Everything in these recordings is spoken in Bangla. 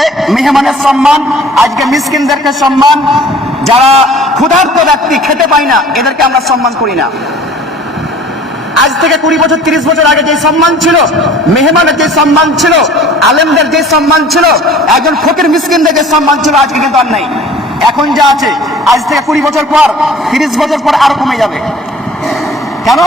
আজকে মেহমানের সম্মান, আজকে মিসকিনদেরকে সম্মান, যারা ক্ষুধার্ত ব্যক্তি খেতে পায় না এদেরকে আমরা সম্মান করি না। আজ থেকে 20 বছর 30 বছর আগে যে সম্মান ছিল, মেহমানের যে সম্মান ছিল, আলেমদের যে সম্মান ছিল, একজন ফকির মিসকিনদের যে সম্মান ছিল, আজকে কিন্তু আর নাই। এখন যা আছে আজ থেকে 20 বছর পর 30 বছর পর আরো কমে যাবে। কেন?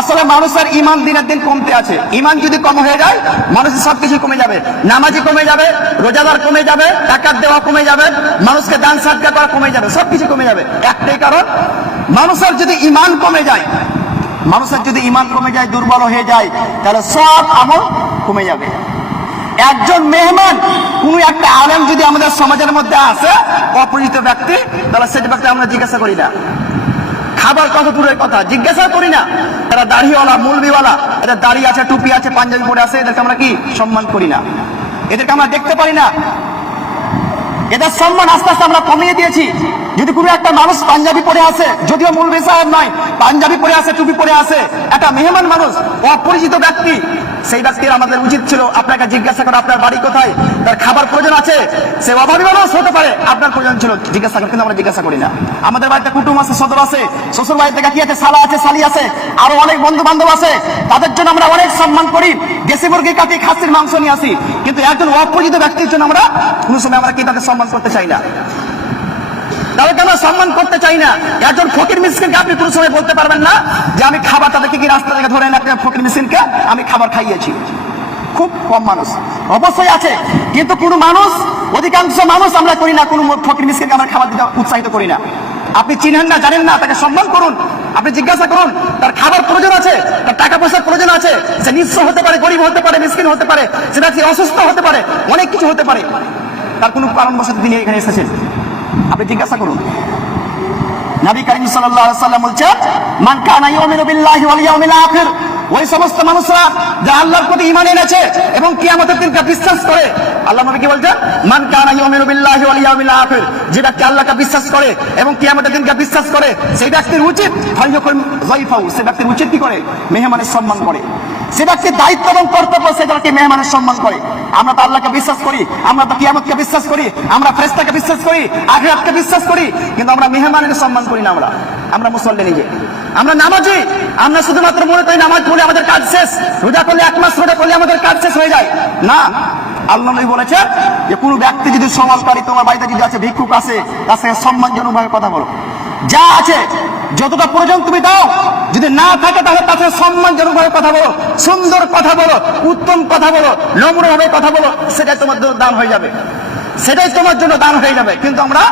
আসলে মানুষের ইমান দিনের দিন কমতে আছে। ইমান যদি কম হয়ে যায় মানুষের সবকিছু কমে যাবে। নামাজি কমে যাবে, রোজাদার কমে যাবে, যাকাত দেওয়া কমে যাবে, মানুষকে দান সাদকা করা কমে যাবে, সবকিছু কমে যাবে। একটাই কারণ, মানুষের যদি ইমান কমে যায়, মানুষের যদি ইমান কমে যায়, দুর্বল হয়ে যায়, তাহলে সব আমল কমে যাবে। একজন মেহমান, কোন একটা আলেম যদি আমাদের সমাজের মধ্যে আসে, অপরিচিত ব্যক্তি, তাহলে সেটা ব্যক্তি আমরা জিজ্ঞাসা করি না। খাবার কত দূরের কথা, জিজ্ঞাসা করি না। এরা দাড়িওয়ালা, মুলবিওয়ালা, এরা দাড়ি আছে, টুপি আছে, পাঞ্জাবি পরে আছে, এদেরকে আমরা কি সম্মান করি না? এদেরকে আমরা দেখতে পারি না। এদের সম্মান আস্তে আস্তে আমরা কমিয়ে দিয়েছি। যদি কোনো একটা মানুষ পাঞ্জাবি পরে আসে, যদিও মৌলভী সাহেব নয়, পাঞ্জাবি পরে আসে, টুপি পরে আসে, একটা মেহমান মানুষ, অপরিচিত ব্যক্তি, সেই ব্যক্তির আমাদের উচিত ছিল আপনাকে জিজ্ঞাসা করা আপনার বাড়ি কোথায়, তার খাবার প্রয়োজন আছে, সে অভাবী মানুষ হতে পারে, আপনার প্রয়োজন ছিল জিজ্ঞাসা করা, কিন্তু আমরা জিজ্ঞাসা করি না। আমাদের বাড়িতে কুটুম আছে, সদর আছে, শ্বশুর বাড়িতে কি আছে, শালা আছে, শালি আছে, আরো অনেক বন্ধু বান্ধব আছে, তাদের জন্য আমরা অনেক সম্মান করি, দেশি মুরগি কাটি, খাসির মাংস নিয়ে আসি, কিন্তু একজন অপরিচিত ব্যক্তির জন্য আমরা কোনো সময় আমরা কি তাকে সম্মান করতে চাই না, তাদেরকে আমরা সম্মান করতে চাই না। একজন ফকির মিসকিনকে আপনি কোনো সময় বলতে পারবেন না যে আমি খাবার, তাদেরকে কি রাস্তা থেকে ধরে এনে একটা ফকির মিসকিনকে আমি খাবার খাইয়েছি। খুব কম মানুষ অবশ্যই আছে, কিন্তু কোনো মানুষ, অধিকাংশ মানুষ আমরা করি না, কোনো ফকির মিসকিনকে আমরা খাবার দিতে উৎসাহিত করি না। আপনি চিনেন না, জানেন না, তাকে সম্মান করুন, আপনি জিজ্ঞাসা করুন, তার খাবার প্রয়োজন আছে, তার টাকা পয়সার প্রয়োজন আছে, সে নিঃস্ব হতে পারে, গরিব হতে পারে, মিসকিন হতে পারে, সেটা অসুস্থ হতে পারে, অনেক কিছু হতে পারে, তার কোনো কারণবশত তিনি এখানে এসেছেন, আপনি জিজ্ঞাসা করুন। নবী করিম সাল্লাল্লাহু আলাইহি ওয়াসাল্লাম বলেছেন, মান কানা ইউমিনু বিল্লাহি ওয়াল ইয়াউমিল আখির, ওই সমস্ত মানুষরা যারা আল্লাহর প্রতি ঈমান এনেছে এবং কিয়ামতের দিনকে বিশ্বাস করে। আল্লাহ নবী কি বলছেন? মান কানা ইউমিনু বিল্লাহি ওয়াল ইয়াউমিল আখির, যে ব্যক্তি আল্লাহকে বিশ্বাস করে এবং কিয়ামতের দিনকে বিশ্বাস করে, সেই ব্যক্তির উচিত ফালইউকরিম যায়ফাহু, সেই ব্যক্তির উচিত কি করে? মেহমানের সম্মান করে। সে ব্যক্তির দায়িত্ব এবং কর্তব্য সে যাকে মেহমানের সম্মান করে। আমরা তো আল্লাহকে বিশ্বাস করি, আমরা তো কিয়ামতকে বিশ্বাস করি, আমরা ফেরেশতাকে বিশ্বাস করি, আখিরাতকে বিশ্বাস করি, কিন্তু আমরা মেহমানের সম্মান করি না। আমরা মুসল্লি নিজে, আমরা নামাজি, আমরা শুধুমাত্র মনে করি নামাজ পড়লে আমাদের কাজ শেষ, রোজা করলে 1 মাস রোজা করলে আমাদের কাজ শেষ হয়ে যায় না। আল্লাহ নবী বলেছেন যে কোনো ব্যক্তি যদি সমাজকারী, তোমার বাড়িতে যদি আছে ভিক্ষুক আছে, তার সঙ্গে সম্মানজনকভাবে কথা বলো, যা আছে যতটা প্রয়োজন তুমি দাও, যদি না থাকে তাহলে তার সাথে সম্মানজনকভাবে কথা বলো, সুন্দর কথা বলো, উত্তম কথা বলো, নম্রভাবে কথা বলো, সেটাই তোমার জন্য দান হয়ে যাবে, সেটাই তোমার জন্য দান হয়ে যাবে। কিন্তু আমরা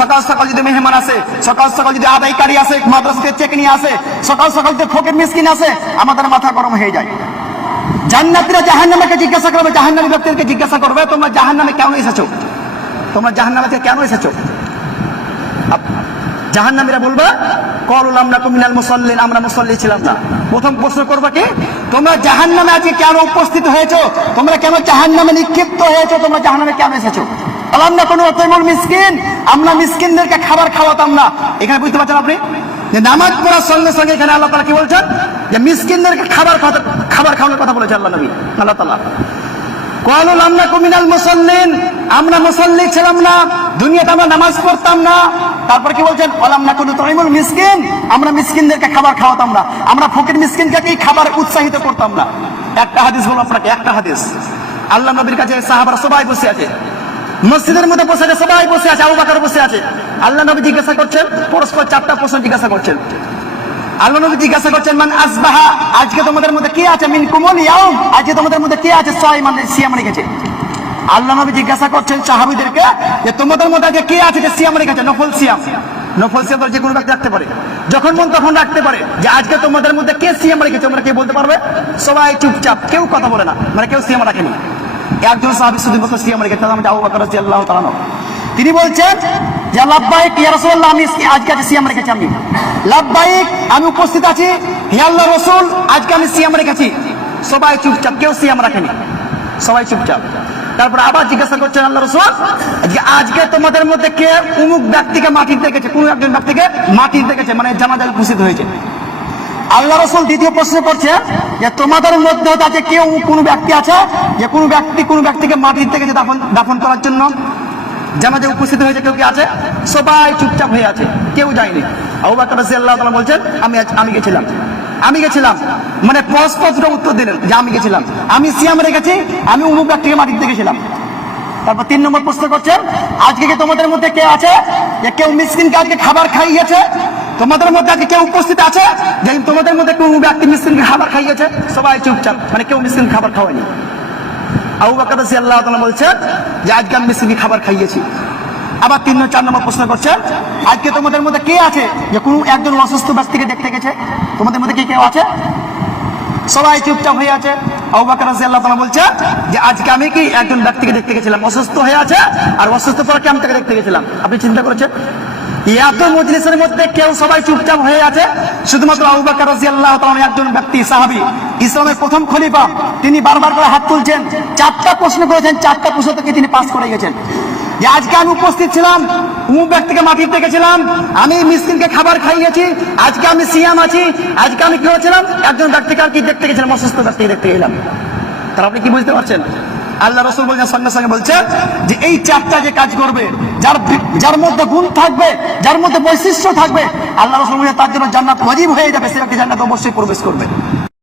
সকাল সকাল যদি মেহমান আসে, সকাল সকাল যদি আদায়কারী আসে, মাদ্রাসাতে চেক নিয়ে আসে, সকাল সকাল যদি ফকির মিসকিন আসে, আমাদের মাথা গরম হয়ে যায়। জান্নাতীরা জাহান্নামীকে জিজ্ঞাসা করবে, জাহান্নামী ব্যক্তিকে জিজ্ঞাসা করবে, তোমরা জাহান্নামে কেন এসেছো, তোমরা জাহান্নামে থেকে কেন এসেছো? জাহান্নামীরা বলবে ক্বালু লাম নাকু মিনাল মুসাল্লিন, আমরা মুসাল্লি ছিলাম না। প্রথম প্রশ্ন করবে কি? তোমরা জাহান্নামে আজকে কেন উপস্থিত হয়েছো, তোমরা কেন জাহান্নামে নিক্ষিপ্ত হয়েছো, তোমরা জাহান্নামে কেন এসেছো? আলাম নাকু নুতিমুল মিসকিন, আমরা মিসকিনদেরকে খাবার খাওয়াতাম না। এখানে বুঝতে পারছেন আপনি যে নামাজ পড়ার সঙ্গে সঙ্গে এখানে আল্লাহ তাআলা কি বলছেন? যে মিসকিনদেরকে খাবার খাওয়ানোর কথা বলেছেন আল্লাহ নবী, আল্লাহ তাআলা। ক্বালু লাম নাকু মিনাল মুসাল্লিন, আমরা মুসাল্লি ছিলাম না, দুনিয়াতে আমরা নামাজ পড়তাম না। তারপর কি বলছেন? ওয়ালাম নাকু নুতিমুল মিসকিন, আমরা মিসকিনদেরকে খাবার খাওয়াতাম না, আমরা ফকির মিসকিনকে কি খাবার উৎসাহিত করতাম না। একটা হাদিস বলবো আপনাকে, একটা হাদিস। আল্লাহ নবীর কাছে সাহাবারা সবাই বসে আছে, মসজিদের মধ্যে বসে আছে, সবাই বসে আছে, আবু বকর বসে আছে। আল্লাহ নবী জিজ্ঞাসা করছেন, পরস্পর 4টা প্রশ্ন জিজ্ঞাসা করছেন। আল্লাহ নবী জিজ্ঞাসা করছেন, মান আসবাহা, আজকে তোমাদের মধ্যে কে আছে, মিন কুমুল ইয়াউম, আজকে তোমাদের মধ্যে কে আছে সিয়াম রেখেছে। আল্লাহ নবী জিজ্ঞাসা করছেন সাহাবীদেরকে যে তোমাদের মধ্যে আজকে কে আছে যে সিয়াম রেখেছে, নফল সিয়াম। নফল সিয়াম যে কোনো ব্যক্তি রাখতে পারে, যখন মন তখন রাখতে পারে। যে আজকে তোমাদের মধ্যে কে সিয়াম রেখেছে, তোমরা কে বলতে পারবে? সবাই চুপচাপ, কেউ কথা বলে না, মানে কেউ সিয়াম রাখেনি। একজন সাহাবী শুধুমাত্র সিয়াম রেখেছে, তার নাম আবু বকর রাদিয়াল্লাহু তাআলা। তিনি বলছেন যে লাব্বাইক ইয়া রাসূলুল্লাহ, আমি আজকে সিয়াম রেখেছি, আমি লাব্বাইক, আমি উপস্থিত আছি, হে আল্লাহর রাসূল, আজকে আমি সিয়াম রেখেছি। সবাই চুপচাপ, কেউ সিয়াম রাখেনি, সবাই চুপচাপ। তারপর আবার জিজ্ঞাসা করছেন আল্লাহর রাসূল, আজকে তোমাদের মধ্যে কে অমুক ব্যক্তিকে মাটিতে দেখেছে, কোন একজন ব্যক্তিকে মাটিতে দেখেছে, মানে জানাজায় উপস্থিত হয়েছে। আল্লাহ রাসূল দ্বিতীয় প্রশ্ন করছে যে তোমাদের মধ্যে আছে কেউ কোনো ব্যক্তি আছে যে কোনো ব্যক্তিকে মাটির থেকে যে দাফন করার জন্য জানাজা উপস্থিত হয়েছে, কেউ কি আছে? সবাই চুপচাপ হয়ে আছে, কেউ যায়নি। আবু বকর রাদিয়াল্লাহু তাআলা বলছেন আমি গেছিলাম, মানে স্পষ্ট উত্তর দিলেন যে আমি গেছিলাম, আমি সিয়াম রেখেছি, আমি অমুক ব্যক্তিকে মাটির থেকে গেছিলাম। তারপর 3 নম্বর প্রশ্ন করছেন, আজকে কি তোমাদের মধ্যে কে আছে যে কেউ মিসকিনকে আজকে খাবার খাইয়েছে? তোমাদের মধ্যে আজকে কেউ উপস্থিত আছে যে তোমাদের মধ্যে কোন ব্যক্তি মিসকিনকে খাবার খাইয়েছে? সবাই চুপচাপ, মানে কেউ মিসকিন খাবার খাওয়ায়নি। আবু বকর রাদিয়াল্লাহু তাআলা বলছেন যে আজকে আমি মিসকিনকে খাবার খাইয়েছি। আবার 4 নম্বর প্রশ্ন করছেন, আজকে তোমাদের মধ্যে কে আছে যে কোনো একজন অসুস্থ ব্যক্তিকে দেখতে গেছে? তোমাদের মধ্যে কেউ আছে? সবাই চুপচাপ হয়ে আছে। আবু বকর রাদিয়াল্লাহু তাআলা বলছে যে আজকে আমি কি একজন ব্যক্তিকে দেখতে গেছিলাম, অসুস্থ হয়ে আছে, আর অসুস্থ পরে আমি তাকে দেখতে গেছিলাম। আপনি চিন্তা করেছেন এত মজলিসের মধ্যে কেউ সবাই চুপচাপ হয়ে আছে, শুধুমাত্র আবু বকর রাদিয়াল্লাহু তাআলা একজন ব্যক্তি, সাহাবী, ইসলামের প্রথম খলিফা, তিনি বারবার করে হাত তুলছেন, 4টা প্রশ্ন করেছেন, 4টা প্রশ্ন থেকে তিনি পাস করে গেছেন যে আজকে আমি উপস্থিত ছিলাম, অমুক ব্যক্তিকে মাটির দেখেছিলাম, আমি মিসকিনকে খাবার খাইয়েছি, আজকে আমি সিয়াম আছি, আজকে আমি কি হয়েছিলাম, একজন ব্যক্তিকে আর কি দেখতে গেছিলাম, অসুস্থ ব্যক্তিকে দেখতে গেলাম। তার আপনি কি বুঝতে পারছেন? আল্লাহ রাসূল বলেছেন, সঙ্গে সঙ্গে বলছেন যে এই 4টা যে কাজ করবে, যার মধ্যে গুণ থাকবে, যার মধ্যে বৈশিষ্ট্য থাকবে, আল্লাহ রাসূল বলেছেন তার জন্য জান্নাত ওয়াজিব হয়ে যাবে, সে ব্যক্তি জান্নাতে অবশ্যই প্রবেশ করবে।